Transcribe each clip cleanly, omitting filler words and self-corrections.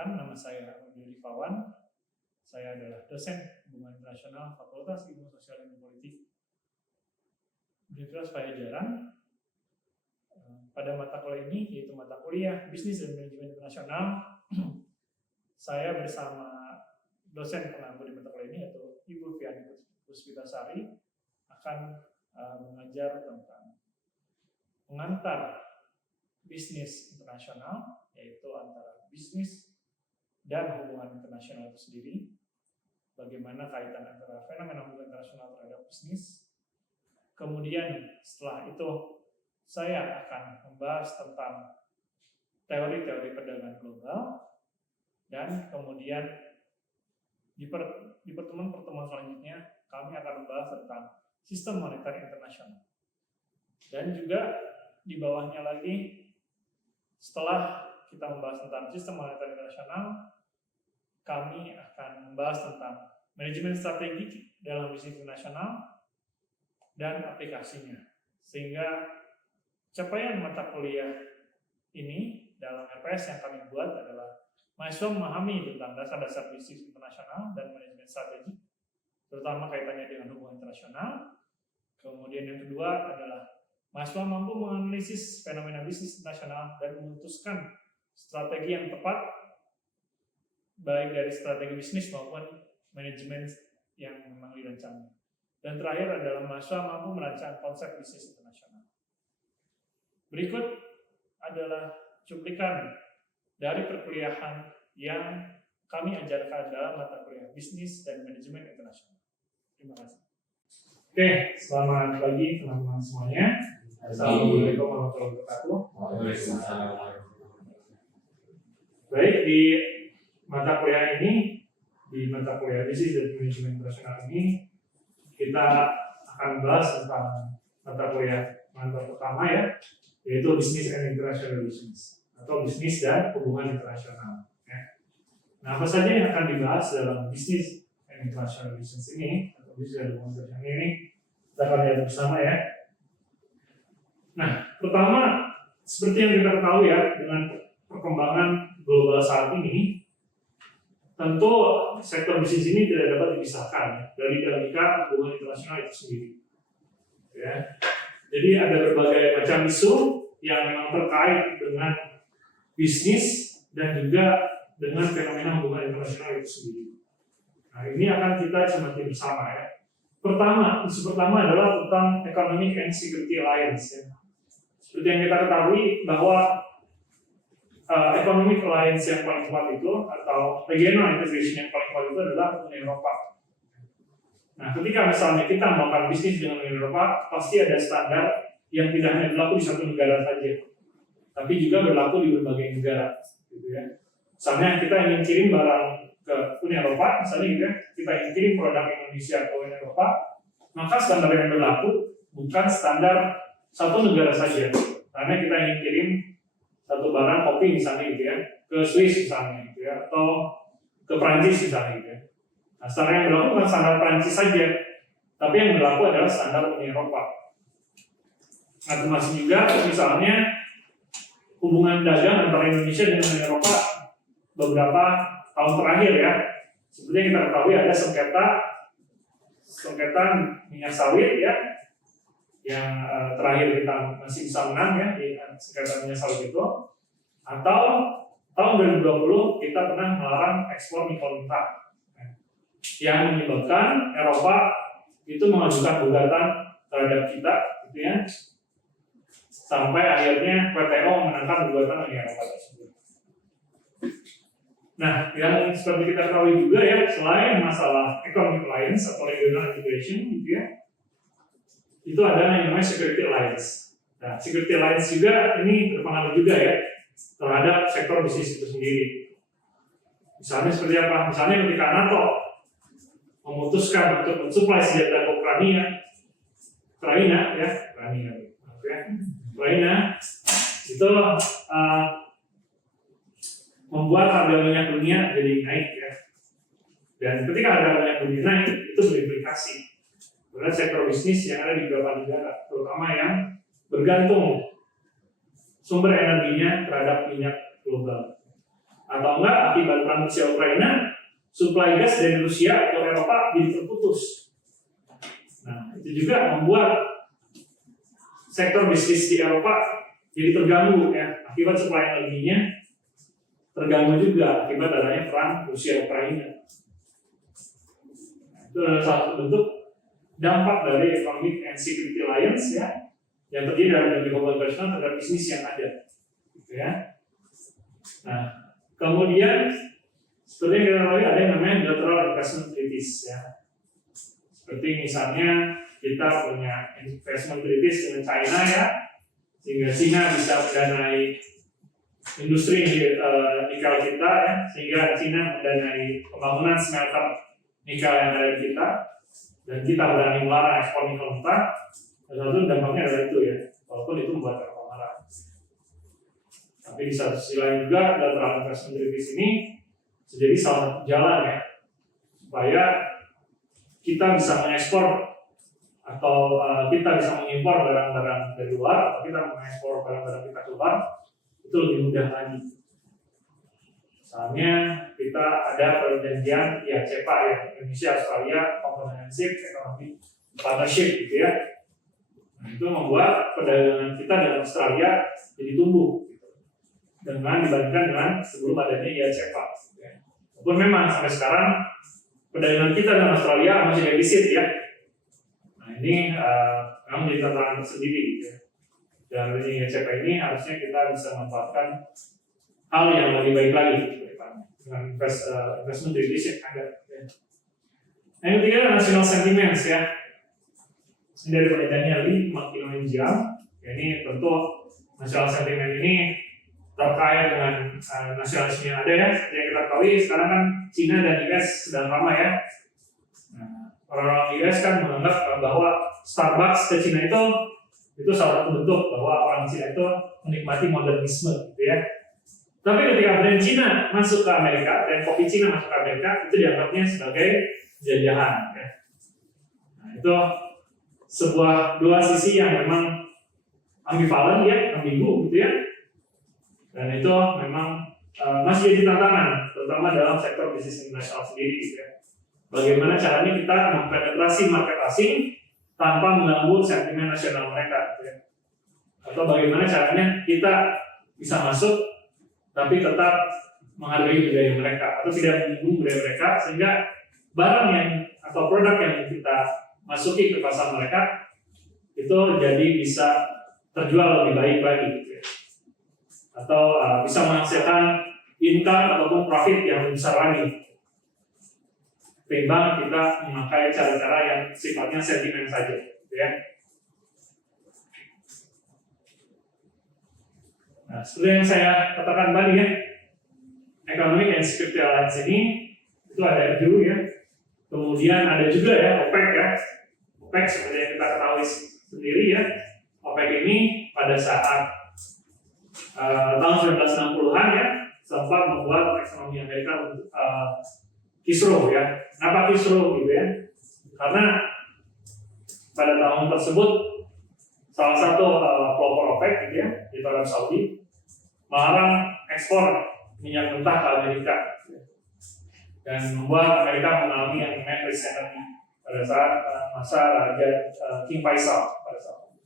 Perkenalkan, nama saya Rudi Rifawan. Saya adalah dosen Hubungan Internasional Fakultas Ilmu Sosial dan Politik Universitas Padjadjaran. Pada mata kuliah ini, yaitu mata kuliah Bisnis dan Manajemen Internasional, saya bersama dosen pengampu di mata kuliah ini, yaitu Ibu Fiani Puspitasari, akan mengajar tentang pengantar bisnis internasional, yaitu antara bisnis dan hubungan internasional itu sendiri, bagaimana kaitan antara fenomena hubungan internasional terhadap bisnis. Kemudian setelah itu saya akan membahas tentang teori-teori perdagangan global, dan kemudian di pertemuan-pertemuan selanjutnya kami akan membahas tentang sistem moneter internasional. Dan juga di bawahnya lagi, setelah kita membahas tentang sistem moneter internasional, kami akan membahas tentang manajemen strategi dalam bisnis internasional dan aplikasinya. Sehingga capaian mata kuliah ini dalam RPS yang kami buat adalah mahasiswa memahami tentang dasar-dasar bisnis internasional dan manajemen strategi, terutama kaitannya dengan hubungan internasional. Kemudian yang kedua adalah mahasiswa mampu menganalisis fenomena bisnis internasional dan memutuskan strategi yang tepat, baik dari strategi bisnis maupun manajemen yang memang dirancang. Dan terakhir adalah mahasiswa mampu merancang konsep bisnis internasional. Berikut adalah cuplikan dari perkuliahan yang kami ajarkan dalam mata kuliah Bisnis dan Manajemen Internasional. Terima kasih. Oke, selamat pagi teman-teman semuanya. Assalamualaikum warahmatullahi wabarakatuh. Baik, di mata kuliah ini, di mata kuliah Bisnis dan Manajemen Internasional ini, kita akan membahas tentang mata kuliah pertama ya, yaitu Business and International Relations atau bisnis dan hubungan internasional. Ya. Nah, apa saja yang akan dibahas dalam Business and International Relations ini atau bisnis dan hubungan internasional ini, kita akan lihat bersama ya. Nah, pertama, seperti yang kita ketahui ya, dengan perkembangan global saat ini, tentu sektor bisnis ini tidak dapat dipisahkan dari dinamika hubungan internasional itu sendiri. Ya. Jadi ada berbagai macam isu yang memang terkait dengan bisnis dan juga dengan fenomena hubungan internasional itu sendiri. Nah, ini akan kita cermati bersama ya. Pertama, isu pertama adalah tentang Economic and Security Alliance ya. Seperti yang kita ketahui bahwa Economic Alliance yang paling kuat itu atau Regional Integration yang paling kuat itu adalah Uni Eropa. Nah, ketika misalnya kita melakukan bisnis dengan Uni Eropa, pasti ada standar yang tidak hanya berlaku di satu negara saja, tapi juga berlaku di berbagai negara, gitu ya. Misalnya kita ingin kirim barang ke Uni Eropa, misalnya gitu ya, kita ingin kirim produk Indonesia ke Uni Eropa, maka standar yang berlaku bukan standar satu negara saja, karena kita ingin kirim satu barang kopi misalnya gitu ya, ke Swiss misalnya gitu ya, atau ke Prancis misalnya gitu ya. Nah, standar yang berlaku bukan standar Prancis saja, tapi yang berlaku adalah standar Uni Eropa. Nah, termasuk juga misalnya hubungan dagang antara Indonesia dengan Uni Eropa beberapa tahun terakhir ya. Seperti yang kita ketahui ada sengketa minyak sawit ya, yang terakhir kita masih bisa menang ya di sengketa minyak sawit itu. Atau tahun 2020 kita pernah melarang ekspor nikel mentah, yang menyebabkan Eropa itu mengajukan gugatan terhadap kita, gitu ya, sampai akhirnya WTO menangkan gugatan Uni Eropa tersebut. Nah, yang seperti kita ketahui juga ya, selain masalah Economic Alliance atau Regional Integration, gitu ya, itu ada yang namanya Security Alliance. Nah, Security Alliance juga ini berpengaruh juga ya terhadap sektor bisnis itu sendiri. Misalnya seperti apa? Misalnya ketika NATO memutuskan untuk mensuplai senjata ke Ukraina itu membuat harga minyak dunia jadi naik ya. Dan ketika harga minyak dunia naik, itu berimplikasi pada sektor bisnis yang ada di beberapa negara, terutama yang bergantung sumber energinya terhadap minyak global. atau enggak akibat perang Rusia Ukraina, suplai gas dari Rusia ke Eropa jadi terputus. Nah, itu juga membuat sektor bisnis di Eropa jadi terganggu ya, akibat suplai energinya terganggu juga akibat adanya perang Rusia Ukraina. Itu adalah satu bentuk dampak dari Economic and Security Alliance ya, yang terdiri dari global international terhadap bisnis yang ada, gitu ya. Nah, kemudian seperti yang kita ketahui ada yang namanya bilateral investment treaties ya. Seperti misalnya kita punya investment treaties dengan China ya, sehingga China bisa mendanai industri nikel kita ya, sehingga China mendanai pembangunan smelter nikel yang ada di kita, dan kita berani melarang ekspor nikel mentah. Dan satu dampaknya adalah itu ya, walaupun itu membuat Eropa marah. Tapi di satu sisi lain juga bilateral investment treaties ini jadi salah satu jalan ya, supaya kita bisa mengekspor atau kita bisa mengimpor barang-barang dari luar, atau kita mengekspor barang-barang kita keluar itu lebih mudah lagi. Misalnya kita ada perjanjian ya CEPA ya, Indonesia Australia Comprehensive Economic Partnership gitu ya. Nah, itu membuat perdagangan kita dengan Australia jadi tumbuh gitu, dengan dibandingkan dengan sebelum adanya ya CEPA. Walaupun memang sampai sekarang perdagangan kita dengan Australia masih defisit ya. Nah ini memang menjadi tantangan tersendiri gitu ya. Dan dari CEPA ini harusnya kita bisa memanfaatkan hal yang lebih baik lagi gitu, dengan investment treaties yang ada. Ya. Nah, yang ketiga adalah national sentiments ya. Ini dari penelitiannya Lee McKinney-Jam. Ya, ini tentu national sentiment ini terkait dengan nasionalisme yang ada ya. Yang kita ketahui sekarang kan Cina dan US sedang ramai ya. Nah, orang-orang US kan menganggap bahwa Starbucks ke Cina itu salah satu bentuk bahwa orang Cina itu menikmati modernisme gitu ya. Tapi ketika brand Cina masuk ke Amerika, dan kopi Cina masuk ke Amerika, itu dianggapnya sebagai jajahan ya. Nah, itu sebuah dua sisi yang memang ambivalen ya, ambigu gitu ya. Dan itu memang masih jadi tantangan, terutama dalam sektor bisnis internasional sendiri gitu ya. Bagaimana caranya kita mempenetrasi market asing tanpa mengganggu sentimen nasional mereka gitu ya. Atau bagaimana caranya kita bisa masuk tapi tetap menghargai budaya mereka atau tidak menyinggung budaya mereka, sehingga barang yang atau produk yang kita masuki ke pasar mereka itu jadi bisa terjual lebih baik lagi gitu ya. Atau bisa menghasilkan income ataupun profit yang lebih besar lagi ketimbang kita memakai cara-cara yang sifatnya sentimen saja gitu ya. Nah, seperti yang saya katakan tadi ya, Economic and Security Alliance ini itu ada EU ya, kemudian ada juga ya OPEC ya. OPEC seperti yang kita ketahui sendiri ya, OPEC ini pada saat tahun 1960-an ya sempat membuat ekonomi Amerika kisruh ya. Kenapa kisruh gitu ya? Karena pada tahun tersebut salah satu pelopor OPEC gitu ya, di Arab Saudi melarang ekspor minyak mentah ke Amerika dan membuat Amerika mengalami yang namanya krisis energi pada saat masa Raja King Faisal pada saat itu.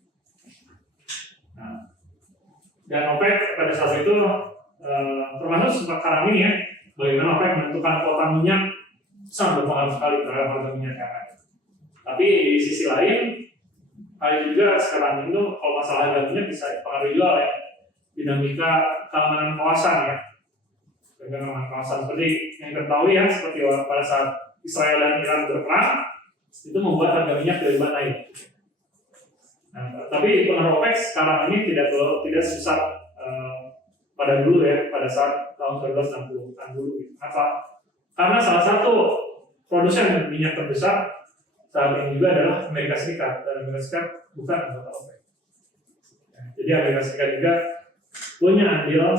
Nah, dan OPEC pada saat itu termasuk sekarang ini ya, bagaimana OPEC menentukan kuota minyak sangat berpengaruh sekali terhadap harga minyak yang ada. Tapi di sisi lain, hal juga sekarang itu kalau masalah harga minyak bisa dipengaruhi juga oleh dinamika keamanan kawasan ya. Keamanan kawasan seperti yang ketahui ya, seperti pada saat Israel dan Iran berperang, itu membuat harga minyak dari naik. Nah, tapi pengaruh OPEC sekarang ini tidak sebesar pada dulu ya, pada saat tahun 1960-an dulu. Kenapa? Karena salah satu produsen minyak terbesar saat ini juga adalah Amerika Serikat, dan Amerika Serikat bukan anggota OPEC. Jadi Amerika Serikat juga punya andil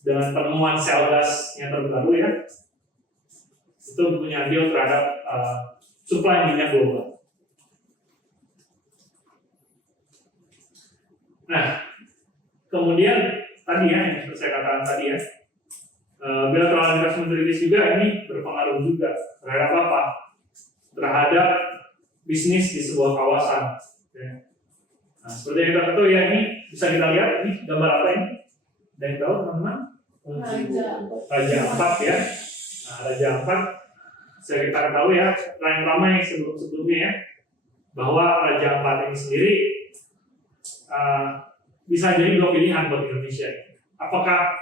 dengan penemuan sel gas yang terbaru ya, itu punya andil terhadap suplai minyak global. Nah, kemudian tadi ya, yang seperti saya katakan tadi ya, Bilateral investment treaties juga ini berpengaruh juga terhadap apa? Terhadap bisnis di sebuah kawasan. Ya. Nah, seperti yang kita ketahui ya, ini bisa kita lihat ini gambar apa ini? Ada yang tahu teman-teman? Raja Ampat ya. Nah, Raja Ampat bisa kita ketahui ya, ramai sebelumnya ya, bahwa Raja Ampat ini sendiri bisa jadi dua pilihan buat Indonesia. Apakah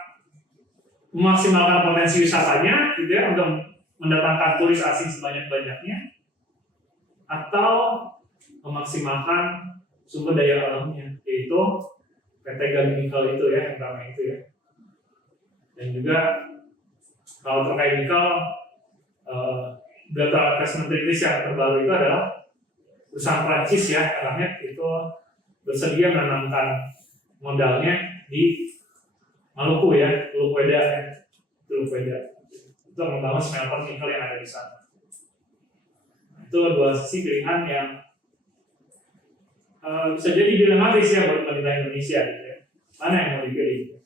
memaksimalkan potensi wisatanya gitu ya, untuk mendatangkan turis asing sebanyak-banyaknya, atau memaksimalkan sumber daya alamnya, yaitu PT Nikel itu ya, yang ramai itu ya. Dan juga kalau terkait nikel, bilateral investment treaties yang terbaru itu adalah perusahaan Prancis ya, arahnya itu bersedia menanamkan modalnya di Maluku ya, Teluk Weda untuk membangun smelter nikel yang ada di sana. Itu dua sisi pilihan yang bisa jadi dilematis ya buat pemerintah Indonesia gitu ya. Mana yang mau dipilih?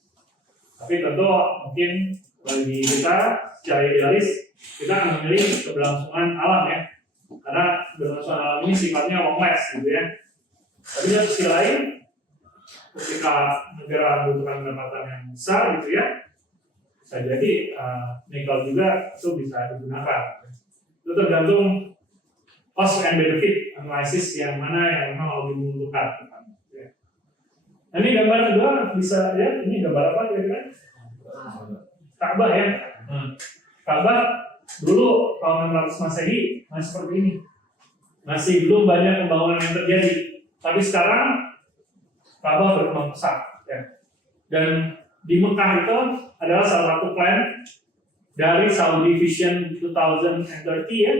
Tapi tentu mungkin bagi kita secara idealis kita akan memilih keberlangsungan alam ya, karena keberlangsungan alam ini sifatnya long last gitu ya. Tapi di sisi lain, ketika negara membutuhkan pendapatan yang besar gitu ya, bisa jadi nikel juga itu bisa digunakan. Itu tergantung cost and benefit analysis yang mana yang memang lebih menguntungkan. Nah, ini gambar kedua bisa ya, ini gambar apa kira-kira? Ka'bah ya. Ka'bah dulu tahun 600 Masehi masih seperti ini. Masih belum banyak pembangunan yang terjadi. Tapi sekarang Ka'bah berkembang pesat ya. Dan di Mekah itu adalah salah satu plan dari Saudi Vision 2030 ya,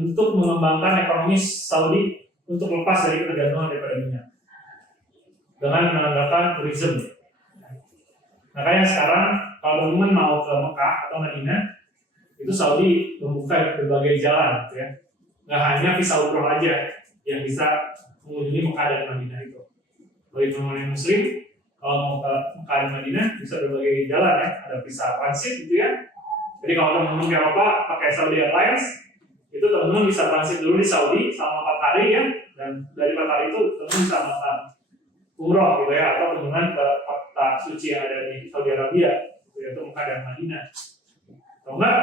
untuk mengembangkan ekonomi Saudi untuk lepas dari ketergantungan daripada minyak dengan menanggalkan tourism. Makanya sekarang kalau teman-teman mau ke Mekah atau Madinah, itu Saudi membuka berbagai jalan, gitu ya. Nggak hanya visa umroh aja yang bisa mengunjungi Mekah dan Madinah itu. Bagi teman-teman Muslim, kalau mau ke Mekah dan Madinah bisa berbagai jalan ya. Ada visa transit gitu ya. Jadi kalau teman-teman ke Eropa pakai Saudi Airlines, itu teman-teman bisa transit dulu di Saudi selama 4 hari ya, dan dari 4 hari itu teman-teman bisa melakukan umroh gitu ya, atau teman-teman ke kota suci yang ada di Saudi Arabia, yaitu Mekah dan Madinah. Kalau enggak,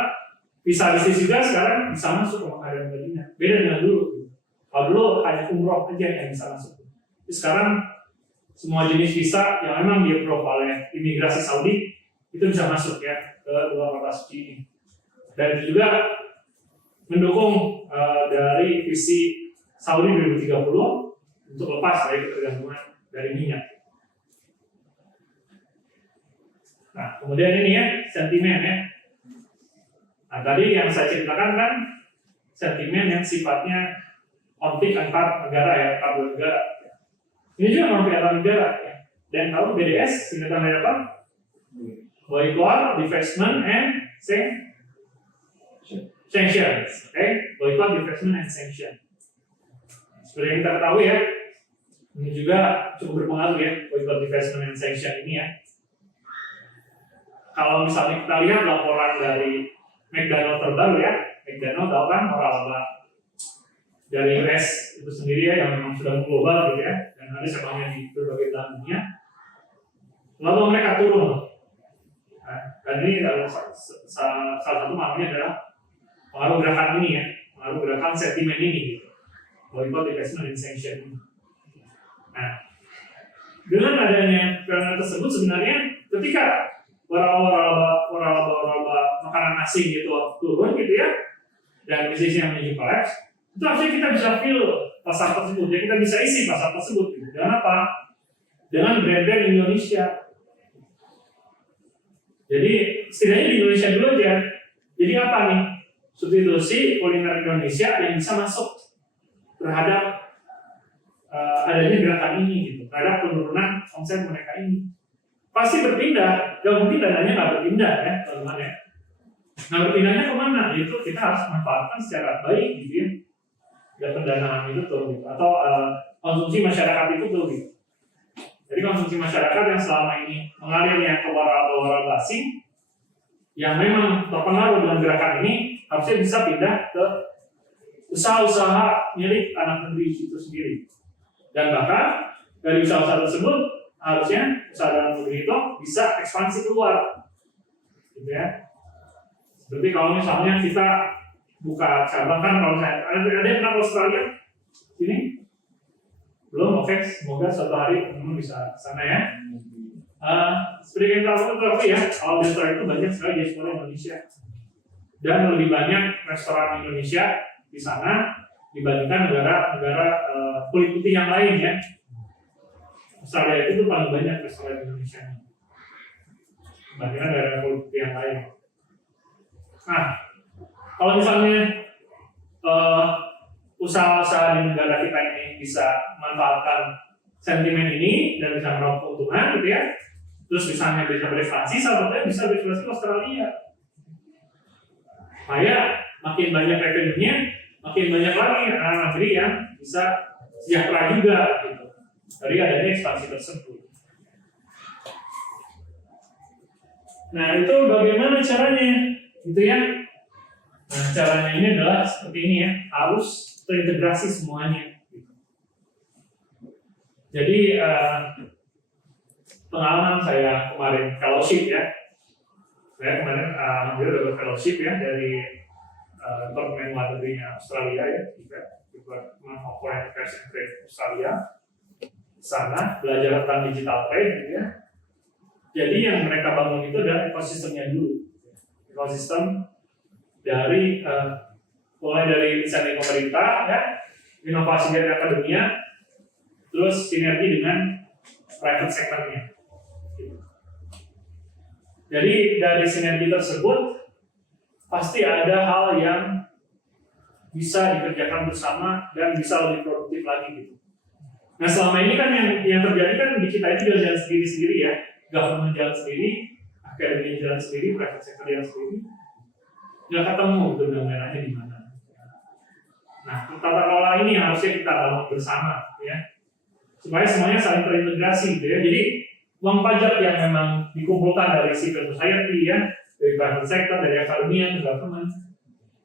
visa bisnis juga sekarang bisa masuk ke Mekah dan Madinah. Beda dengan dulu. Kalau dulu hanya umroh aja yang bisa masuk. Tapi sekarang semua jenis visa yang memang di-approve oleh imigrasi Saudi itu bisa masuk ya ke dua kota suci ini. Dan juga mendukung dari visi Saudi 2030 untuk lepas dari ketergantungan dari minyak. Nah, kemudian ini ya, sentimen ya. Nah, tadi yang saya ceritakan kan sentimen yang sifatnya konflik antar negara ya, antar dua negara. Ini juga konflik antar negara ya. Dan kalau BDS singkatan dari apa? Boycott, divestment, and sanctions. Okay? Boycott, divestment, and sanction. Seperti yang kita ketahui ya, ini juga cukup berpengaruh ya, boycott, divestment, and sanction ini ya. Kalau misalnya kita lihat laporan dari McDonald terbaru ya, McDonald tahu kan waralaba dari US itu sendiri ya, yang memang sudah global gitu ya, dan ada cabangnya di berbagai belahan dunia. Lalu mereka turun, nah, dan ini salah satu maknanya adalah pengaruh gerakan ini ya, pengaruh gerakan sentimen ini gitu, boycott, divestment, and sanction. Nah, dengan adanya gerakan tersebut sebenarnya ketika waralaba makanan asing gitu turun gitu ya, dan bisnisnya menuju collapse, itu harusnya kita bisa fill pasar tersebut, ya kita bisa isi pasar tersebut gitu. Dengan apa? Dengan brand-brand Indonesia. Jadi setidaknya di Indonesia dulu aja. Jadi apa nih? Substitusi kuliner Indonesia yang bisa masuk terhadap adanya gerakan ini gitu, terhadap penurunan omset mereka ini. Pasti berpindah, gak mungkin dananya nggak berpindah ya teman-teman ya. Nah berpindahnya kemana? Itu kita harus manfaatkan secara baik gitu ya. Dan pendanaan itu tuh gitu. Atau konsumsi masyarakat itu tuh gitu. Jadi konsumsi masyarakat yang selama ini mengalirnya ke waralaba asing yang memang terpengaruh dengan gerakan ini harusnya bisa pindah ke usaha-usaha milik anak negeri itu sendiri. Dan bahkan dari usaha-usaha tersebut harusnya usaha dalam negeri itu bisa ekspansi keluar, gitu ya. Seperti kalau misalnya kita buka cabang, kan kalau saya ada yang pernah ke Australia sini belum? Oke, semoga suatu hari teman bisa ke sana ya. Seperti yang tahu ya, kalau di Australia itu banyak sekali diaspora Indonesia dan lebih banyak restoran Indonesia di sana dibandingkan negara-negara kulit putih yang lain ya. Australia itu paling banyak restoran Indonesia dibandingkan negara kulit putih yang lain. Nah, kalau misalnya usaha-usaha di negara kita ini bisa manfaatkan sentimen ini dan bisa meraup keuntungan gitu ya, terus misalnya bisa berekspansi, salah satunya bisa berekspansi ke Australia. Supaya makin banyak revenue-nya, makin banyak lagi anak negeri yang bisa sejahtera juga gitu dari adanya ekspansi tersebut. Nah, itu bagaimana caranya? Gitu ya. Nah, caranya ini adalah seperti ini ya, harus terintegrasi semuanya. Gitu. Jadi pengalaman saya kemarin fellowship ya, saya kemarin ambil dapat fellowship ya dari Departemen Luar Negerinya Australia ya, Department of Foreign Affairs and Trade Australia. Sana belajar tentang digital trade gitu ya. Jadi yang mereka bangun itu adalah ekosistemnya dulu, ekosistem dari mulai dari insentif pemerintah ya, inovasi dari akademia, terus sinergi dengan private sector-nya. Jadi dari sinergi tersebut pasti ada hal yang bisa dikerjakan bersama dan bisa lebih produktif lagi gitu. Nah selama ini kan yang terjadi kan di kita itu jalan sendiri-sendiri ya, government jalan sendiri, akademi jalan sendiri, private sector jalan sendiri, nggak ketemu benang merahnya di mana. Nah tata kelola ini yang harusnya kita bangun bersama ya, supaya semuanya saling terintegrasi gitu ya. Jadi uang pajak yang memang dikumpulkan dari civil society ya, dari private sector, dari akademia, dari government,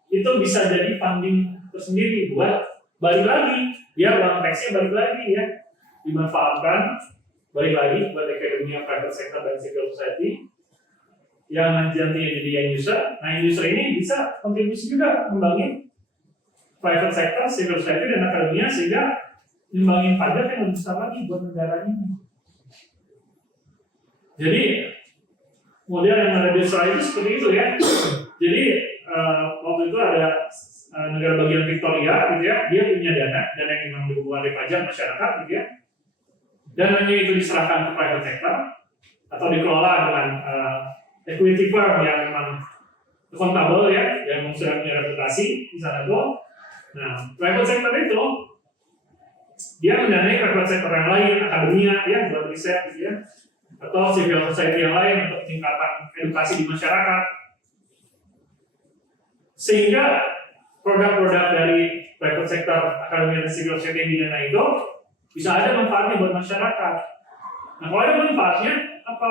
itu bisa jadi funding tersendiri buat balik lagi, biar uang taxnya balik lagi ya, dimanfaatkan balik lagi buat akademia, private sector, dan civil society yang nantinya jadi end user. Nah end user ini bisa kontribusi juga ngembangin private sector, civil society, dan akademia sehingga ngembangin pajak yang lebih besar lagi buat negara ini. Jadi model yang ada di Australia itu seperti itu ya. Jadi waktu itu ada negara bagian Victoria gitu ya, dia punya dana yang memang dikumpulkan dari pajak masyarakat gitu ya. Dananya itu diserahkan ke private sector atau dikelola dengan equity firm yang memang akuntabel ya, yang memang sudah punya reputasi di sana tuh. Nah, private sector itu dia mendanai private sector yang lain, akademia ya buat riset gitu ya, atau civil society yang lain untuk tingkatan edukasi di masyarakat, sehingga produk-produk dari private sector, akademia, dan civil society yang didanai itu bisa ada manfaatnya buat masyarakat. Nah kalau ada manfaatnya apa?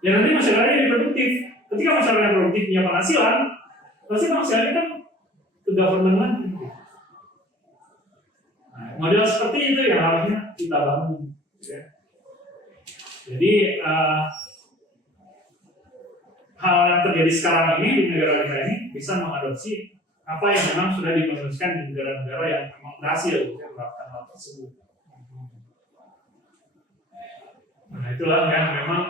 Ya nanti masyarakatnya jadi produktif. Ketika masyarakat yang produktif punya penghasilan, pasti penghasilannya kan ke government lagi. Nah, model seperti itu yang harusnya kita bangun. Ya. Jadi hal yang terjadi sekarang ini di negara kita ini bisa mengadopsi apa yang memang sudah dibangunkan di negara-negara yang memang berhasil menerapkan hal tersebut. Nah itulah yang memang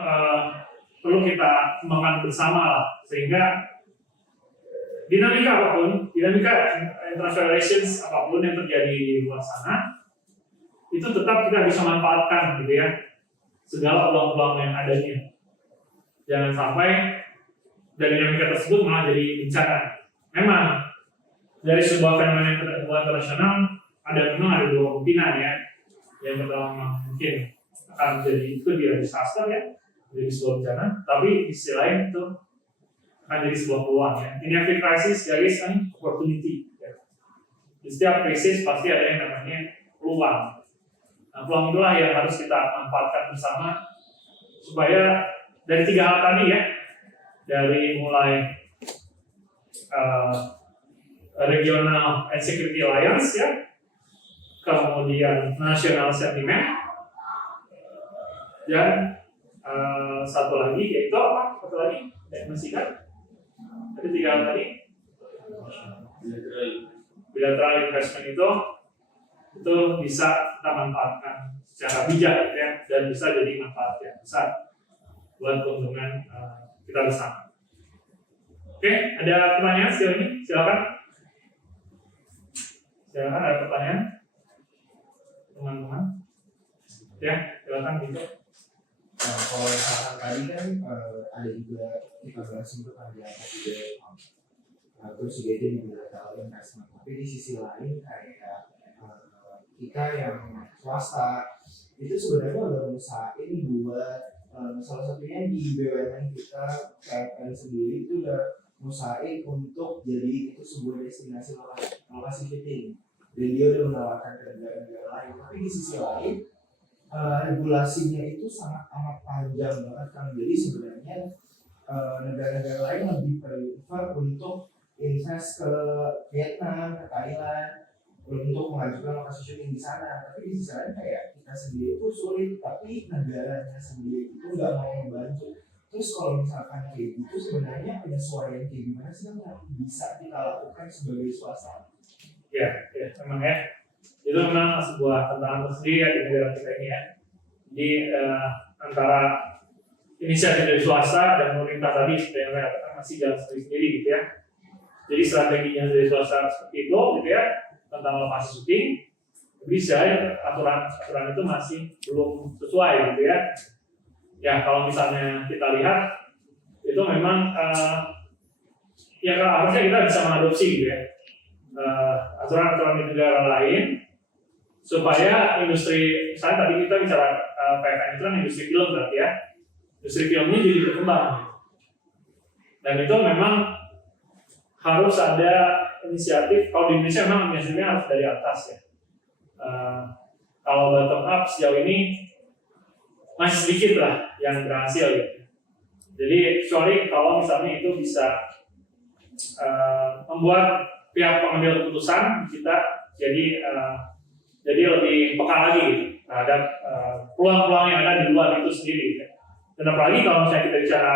perlu kita kembangkan bersama lah, sehingga dinamika apapun, dinamika international relations apapun yang terjadi di luar sana, itu tetap kita bisa manfaatkan gitu ya, segala peluang-peluang yang adanya. Jangan sampai dari dinamika tersebut malah jadi bencana. Memang dari sebuah fenomena internasional memang ada dua kemungkinan ya. Yang pertama mungkin akan menjadi itu dia disaster ya, jadi sebuah bencana, tapi di sisi lain itu akan jadi sebuah peluang ya. In every crisis there is an opportunity. Ya. Di setiap krisis pasti ada yang namanya peluang. Nah, peluang itulah yang harus kita manfaatkan bersama supaya dari tiga hal tadi ya, dari mulai regional and security alliance ya, kemudian national sentiment, dan satu lagi yaitu apa? Satu lagi yang masih kan? Ada 3 hal tadi. Bilateral investment itu bisa kita manfaatkan secara bijak ya, dan bisa jadi manfaat yang besar buat keuntungan kita bersama. Oke, ada pertanyaan sejauh ini? Silakan. Silakan, ada pertanyaan teman-teman? Ya, silakan gitu. Nah, kalau misalkan tadi kan ada juga kita bahas untuk ada juga terus juga itu di bilateral investment. Tapi di sisi lain kayak kita yang swasta itu sebenarnya udah usahain buat salah satunya di BUMN kita KFN sendiri itu udah usahain untuk jadi itu sebuah destinasi lokasi syuting, dan dia udah menawarkan ke negara-negara lain. Tapi di sisi lain regulasinya itu sangat amat panjang banget kan. Jadi sebenarnya negara-negara lain lebih prefer untuk invest ke Vietnam, ke Thailand untuk mengajukan lokasi syuting di sana. Tapi di sisi lain kayak kita sendiri itu sulit, tapi negaranya sendiri itu nggak mau membantu. Terus kalau misalkan kayak gitu sebenarnya penyesuaian kayak gimana sih yang bisa kita lakukan sebagai swasta? Ya, memang ya. Itu memang sebuah tantangan tersendiri ya di negara kita ini ya. Jadi antara inisiatif dari swasta dan pemerintah tadi seperti yang saya katakan masih jalan sendiri gitu ya. Jadi strateginya dari swasta seperti itu gitu ya, tentang lokasi syuting, bisa ya, aturan itu masih belum sesuai gitu ya. Ya kalau misalnya kita lihat itu memang ya harusnya kita bisa mengadopsi gitu ya aturan-aturan di negara lain supaya industri, misalnya tadi kita bicara PFN itu kan industri film berarti ya, industri film ini jadi berkembang, dan itu memang harus ada inisiatif. Kalau di Indonesia memang inisiatifnya harus dari atas ya. Kalau bottom up sejauh ini masih sedikit lah yang berhasil gitu. Jadi kecuali kalau misalnya itu bisa membuat pihak pengambil keputusan kita jadi lebih peka lagi gitu, terhadap peluang-peluang yang ada di luar itu sendiri. Gitu. Dan apalagi kalau misalnya kita bicara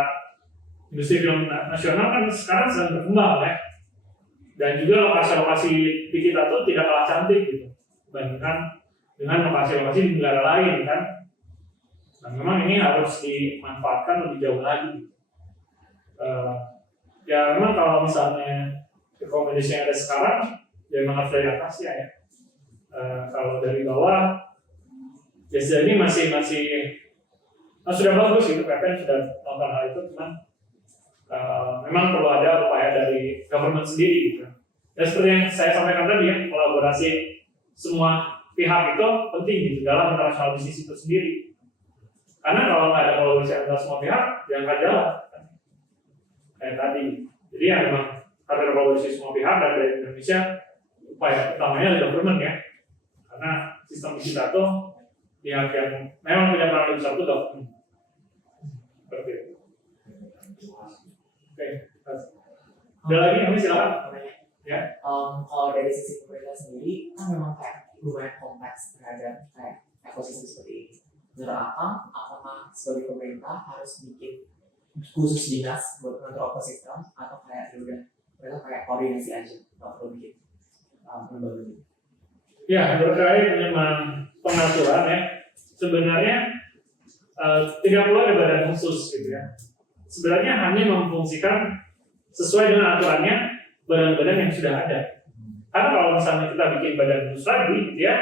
industri film nasional kan sekarang sedang berkembang ya, dan juga lokasi-lokasi di kita tuh tidak kalah cantik gitu dibandingkan dengan lokasi-lokasi di negara lain kan. Nah, memang ini harus dimanfaatkan lebih jauh lagi. Ya memang kalau misalnya rekomendasi yang ada sekarang ya memang harus dari atas ya. Kalau dari bawah ya sejauh ini masih sudah bagus gitu, PPN sudah melakukan hal itu, cuman memang perlu ada upaya dari government sendiri gitu. Dan seperti yang saya sampaikan tadi ya, kolaborasi semua pihak itu penting gitu dalam international bisnis itu sendiri. Karena kalau nggak ada kolaborasi antara semua pihak, ya nggak jalan. Kayak tadi. Jadi ya memang harus ada kolaborasi semua pihak, dan dari Indonesia upaya utamanya dari government ya. Karena sistem kita tuh pihak yang memang punya peran lebih besar itu government. Seperti itu. Oke. Ada lagi yang silakan. Ya. Kalau dari sisi pemerintah sendiri kan memang kayak lumayan kompleks terhadap kayak ekosistem seperti ini. Menurut apakah sebagai pemerintah harus bikin khusus dinas buat mengatur ekosistem, atau kayak udah mereka kayak koordinasi aja, nggak perlu bikin lembaga ini? Ya, terkait dengan pengaturan ya, sebenarnya tidak perlu ada badan khusus gitu ya. Sebenarnya hanya memfungsikan sesuai dengan aturannya badan-badan yang sudah ada. Karena kalau misalnya kita bikin badan khusus lagi, gitu ya,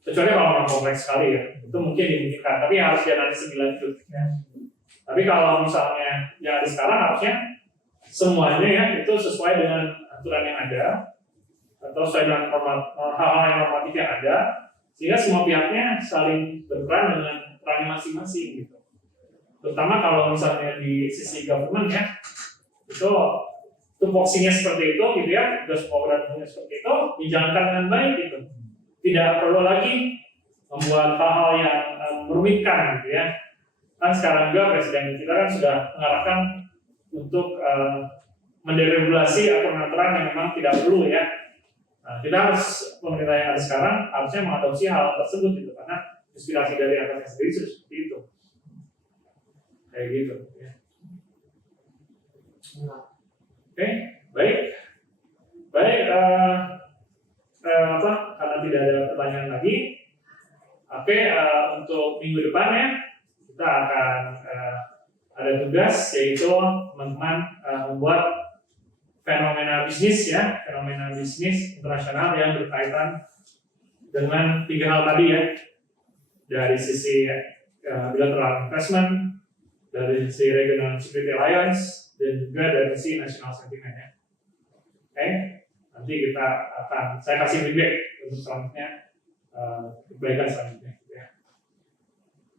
kecuali kalau memang kompleks sekali ya, itu mungkin dimungkinkan. Tapi harus dianalisis lebih lanjut. Ya. Tapi kalau misalnya yang ada sekarang harusnya semuanya ya itu sesuai dengan aturan yang ada atau sesuai dengan hal-hal yang normatif yang ada, sehingga semua pihaknya saling berperan dengan perannya masing-masing gitu. Terutama kalau misalnya di sisi government ya, itu tupoksinya seperti itu gitu ya, terus programnya seperti itu dijalankan dengan baik gitu. Tidak perlu lagi membuat hal-hal yang merumitkan gitu ya. Kan sekarang juga presiden kita kan sudah mengarahkan untuk menderegulasi aturan-aturan yang memang tidak perlu ya. Nah, kita harus, pemerintah yang ada sekarang harusnya mengadopsi hal tersebut gitu, karena inspirasi dari atasnya sendiri sudah seperti itu. Kayak gitu ya. Oke, baik. Baik, karena tidak ada pertanyaan lagi. Oke, untuk minggu depan ya, kita akan ada tugas, yaitu teman-teman membuat fenomena bisnis ya, fenomena bisnis internasional yang berkaitan dengan 3 hal tadi ya, dari sisi bilateral investment, dari sisi regional security alliance, dan juga dari sisi national sentiment ya. Oke, nanti saya kasih feedback untuk selanjutnya, perbaikan selanjutnya. Ya.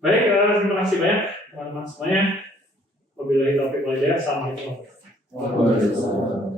Baik, terima kasih banyak teman-teman semuanya. Wabillahi taufiq wal hidayah. Assalamualaikum warahmatullahi wabarakatuh.